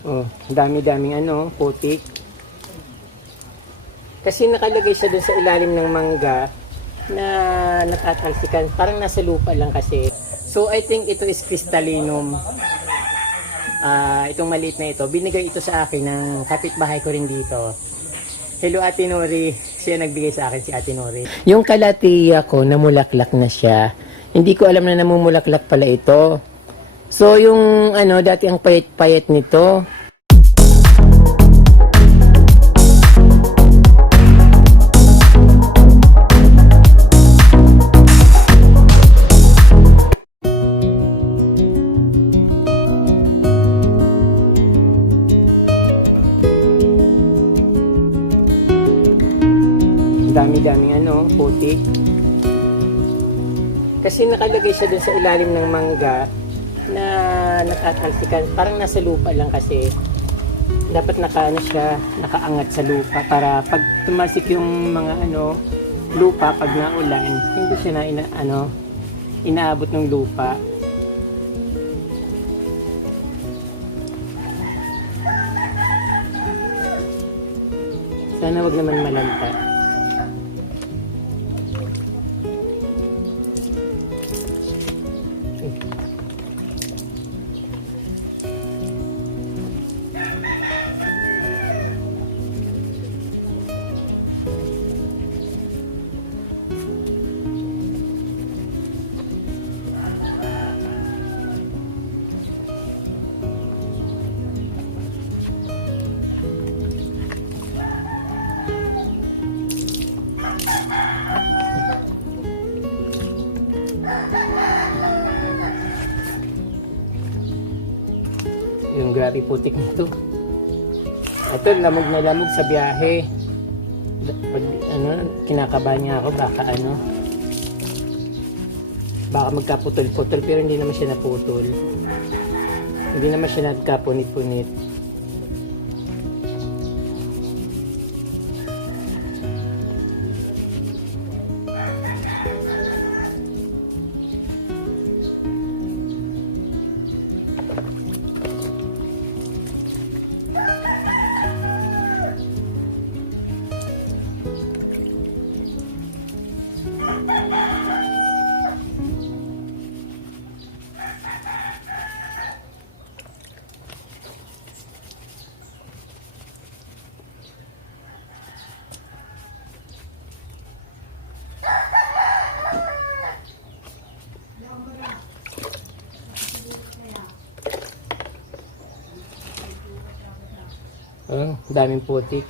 Oh, dami-daming ano, putik. Kasi nakalagay siya dun sa ilalim ng mangga na natatalsikan. Parang nasa lupa lang kasi. So, I think ito is crystallinum. Itong maliit na ito. Binigay ito sa akin ng kapitbahay ko rin dito. Hello, Ate Nori. Siya nagbigay sa akin, si Ate Nori. Yung kalatiya ko, namulaklak na siya. Hindi ko alam na namumulaklak pala ito. So, yung ano, dati ang payat-payat nito. Dami-daming ano, putik. Kasi nakalagay siya dun sa ilalim ng mangga na natatalsikan. Parang nasa lupa lang kasi. Dapat nakaano siya, nakaangat sa lupa para pag tumasik yung mga ano, lupa pag naulan, hindi siya na inaabot ng lupa. Sana wag naman malanta. Yung grabe putik nito. Ito, lamog na lamog sa biyahe. Pag kinakabahan niya ako, baka magkaputol-putol, pero hindi naman siya naputol. Hindi naman siya nagkapunit-punit. Daming putik.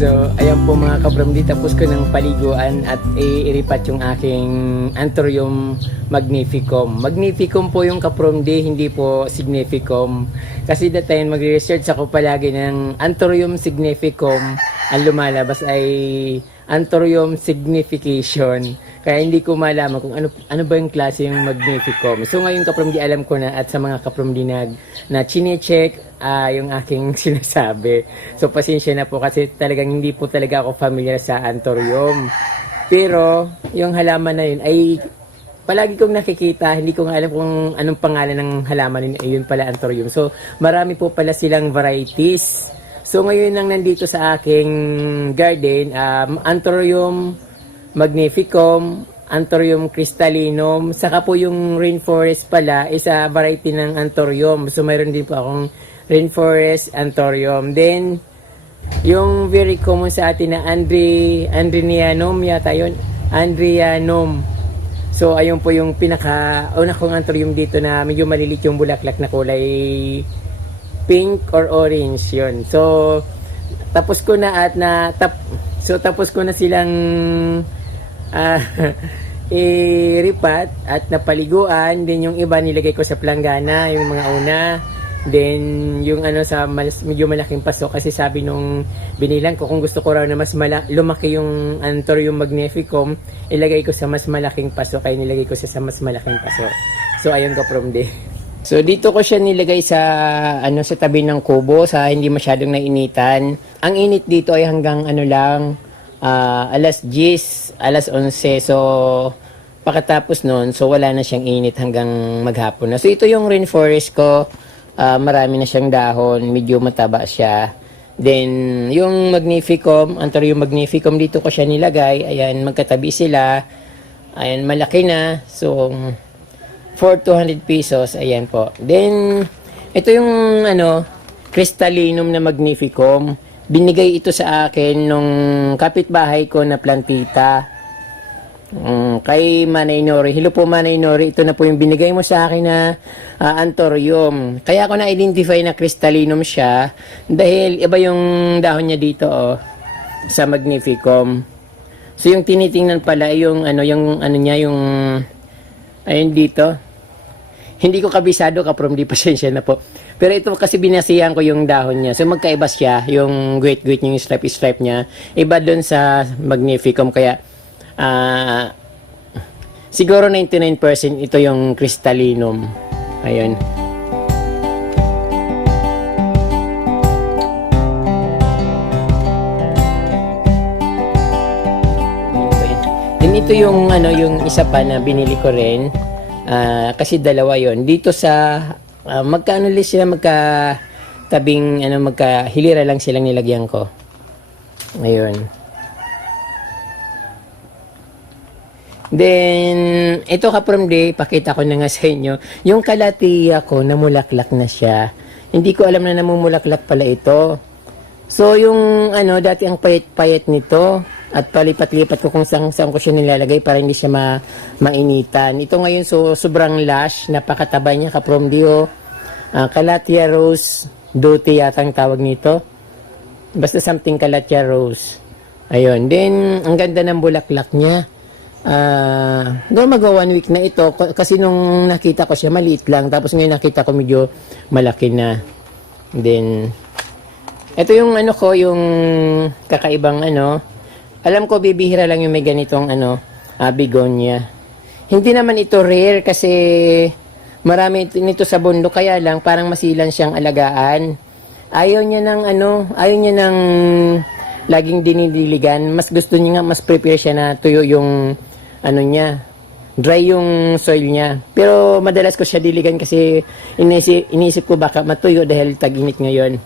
So, ayan po mga kapromdi, tapos ko ng paliguan at iripat yung aking Anthurium magnificum. Magnificum po yung kapromdi, hindi po significum. Kasi that time magre-research ako palagi ng Anthurium significum. Ang lumalabas ay Anthurium signification. Kaya hindi ko malaman kung ano ba yung klase yung magnificum. So ngayon kapromdi alam ko na, at sa mga kapromdi na chine-check yung aking sinasabi. So pasensya na po kasi talagang hindi po talaga ako familiar sa Anthurium. Pero yung halaman na yun ay palagi kong nakikita, hindi ko nga alam kung anong pangalan ng halaman yun pala Anthurium. So marami po pala silang varieties. So ngayon nang nandito sa aking garden, Anthurium magnificum, Anthurium crystallinum, saka po yung rainforest pala isa variety ng Anthurium. So mayroon din po akong rainforest Anthurium. Then yung very common sa atin na Andrenianum yata yun, Andrenianum. So ayun po yung una kong Anthurium dito na medyo malilit yung bulaklak na kulay pink or orange yun. So tapos ko na tapos ko na silang iripat at napaliguan. Then yung iba nilagay ko sa planggana, yung mga una. Then yung sa medyo malaking paso, kasi sabi nung binilang ko kung gusto ko raw na mas lumaki yung Anthurium magnificum, ilagay ko sa mas malaking paso, kaya nilagay ko sa mas malaking paso. So ayun ka from there. So dito ko siya nilagay sa sa tabi ng kubo, sa hindi masyadong nainitan. Ang init dito ay hanggang alas 10, alas 11. So pagkatapos noon, so wala na siyang init hanggang maghapon na. So ito yung rainforest ko. Marami na siyang dahon, medyo mataba siya. Then yung magnificum, Anthurium magnificum, dito ko siya nilagay. Ayan, magkatabi sila. Ayan, malaki na. So for 200 pesos, ayan po. Then ito yung crystallinum na magnificum. Binigay ito sa akin nung kapitbahay ko na plantita. Kay Manay Nori. Hello po Manay Nori. Ito na po yung binigay mo sa akin na Anthurium. Kaya ako na-identify na crystallinum siya dahil iba yung dahon niya dito sa magnificum. So yung tinitingnan pala yung ayun dito. Hindi ko kabisado di pasensya na po. Pero ito kasi binasihan ko yung dahon niya. So magkaiba siya, yung guhit-guhit yung stripe niya. Iba doon sa magnificum, kaya siguro 99% ito yung crystallinum. Ayun. Then ito yung yung isa pa na binili ko rin. Kasi dalawa yon dito sa magkatabing magkahilira lang silang nilagyan ko. Ayun. Then ito kapromde, pakita ko na nga sa inyo yung kalatiya ko, namulaklak na siya. Hindi ko alam na namumulaklak pala ito. So yung dati ang payat-payat nito, at palipat-lipat ko kung saan ko siya nilalagay para hindi siya mainitan. Ito ngayon sobrang lush, napakataba niya kapromdio. Calathea rose dote yata ang tawag nito. Basta something Calathea rose. Ayun. Then ang ganda ng bulaklak niya. Magwa 1 week na ito kasi nung nakita ko siya maliit lang, tapos ngayon nakita ko medyo malaki na. Then ito yung yung kakaibang alam ko bibihira lang yung may ganitong begonia. Hindi naman ito rare kasi marami nito sa bundok, kaya lang parang masilan siyang alagaan. Ayaw niya ng laging dinidiligan. Mas gusto niya nga, mas prepare siya na tuyo yung niya. Dry yung soil niya. Pero madalas ko siya diligan kasi inisip ko baka matuyo dahil tag-init ngayon.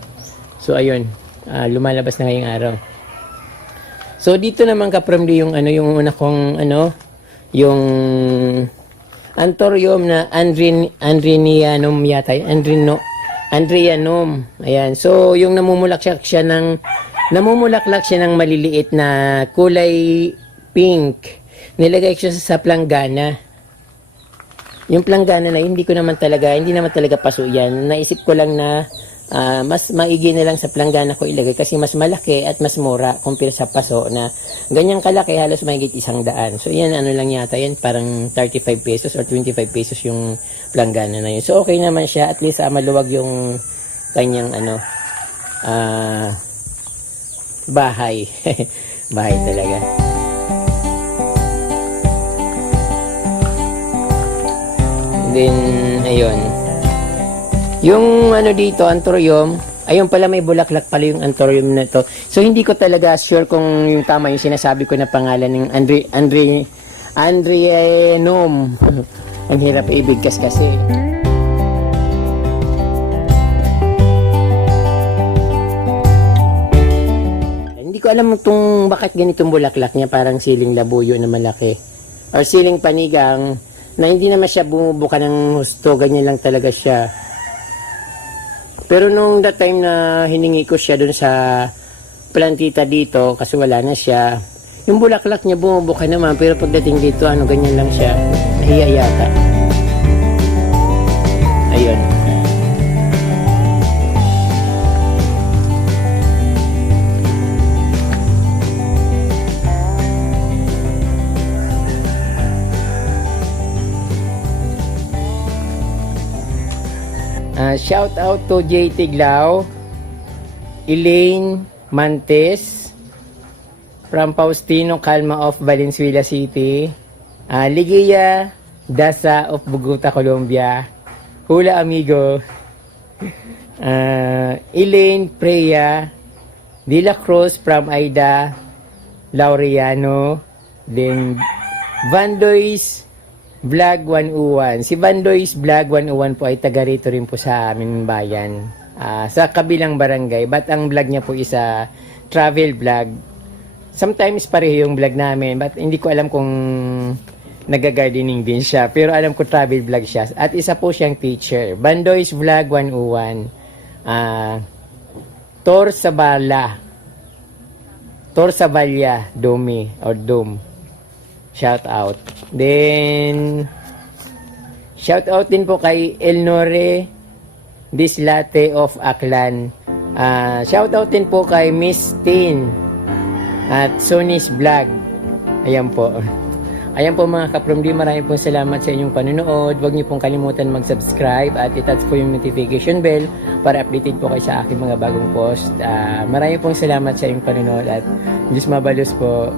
So ayun, lumalabas na ngayong araw. So dito naman kapromdi yung yung una kong yung Anthurium na Andrenianum yata, Andrenianum. Ayan. So yung namumulaklak siya ng maliliit na kulay pink. Nilagay ko siya sa planggana. Yung planggana na hindi naman talaga paso yan. Naisip ko lang na mas maigi na lang sa planggana ko ilagay kasi mas malaki at mas mura kumpira sa paso na ganyang kalaki, halos mahigit 100. So yan, ano lang yata yan, parang 35 pesos or 25 pesos yung planggana na yun. So okay naman siya, at least maluwag yung kanyang bahay. Bahay talaga. Then ayun, yung dito, anthurium, ayun pala, may bulaklak pala yung anthurium na to. So hindi ko talaga sure kung yung tama yung sinasabi ko na pangalan ng Andreanum. Ang hirap ibigkas kasi. Hindi ko alam kung bakit ganitong bulaklak niya, parang siling labuyo na malaki. Or siling panigang na hindi naman siya bumubuka ng husto, ganyan lang talaga siya. Pero nung that time na hiningi ko siya dun sa plantita dito, kasi wala na siya, yung bulaklak niya bumubuka naman, pero pagdating dito, ganyan lang siya. Nahiya yata. Ayun. Shout out to J. Tiglao, Elaine Mantes from Faustino Calma of Valenzuela City, Ligia Dasa of Bogota, Colombia, Hula Amigo, Elaine Preya De La Cruz from Aida Laureano, then Vandoy's Vlog 101. Si Vandoy's Vlog 101 po ay taga rito rin po sa aming bayan, sa kabilang barangay, but ang vlog niya po is travel vlog. Sometimes pareho yung vlog namin, but hindi ko alam kung nag-gardening din siya, pero alam ko travel vlog siya, at isa po siyang teacher. Vandoy's Vlog 101, Tor Saballa Domi or Dom. Shout out. Then shout out din po kay Elnore Dislate of Aklan. Shout out din po kay Miss Tin at Sonny's Vlog. Ayan po. Ayan po mga kapromdi, maraming pong salamat sa inyong panunood. Huwag niyo pong kalimutan mag-subscribe at i-touch po yung notification bell para updated po kayo sa aking mga bagong post. Maraming pong salamat sa inyong panunood at Diyos mabalos po.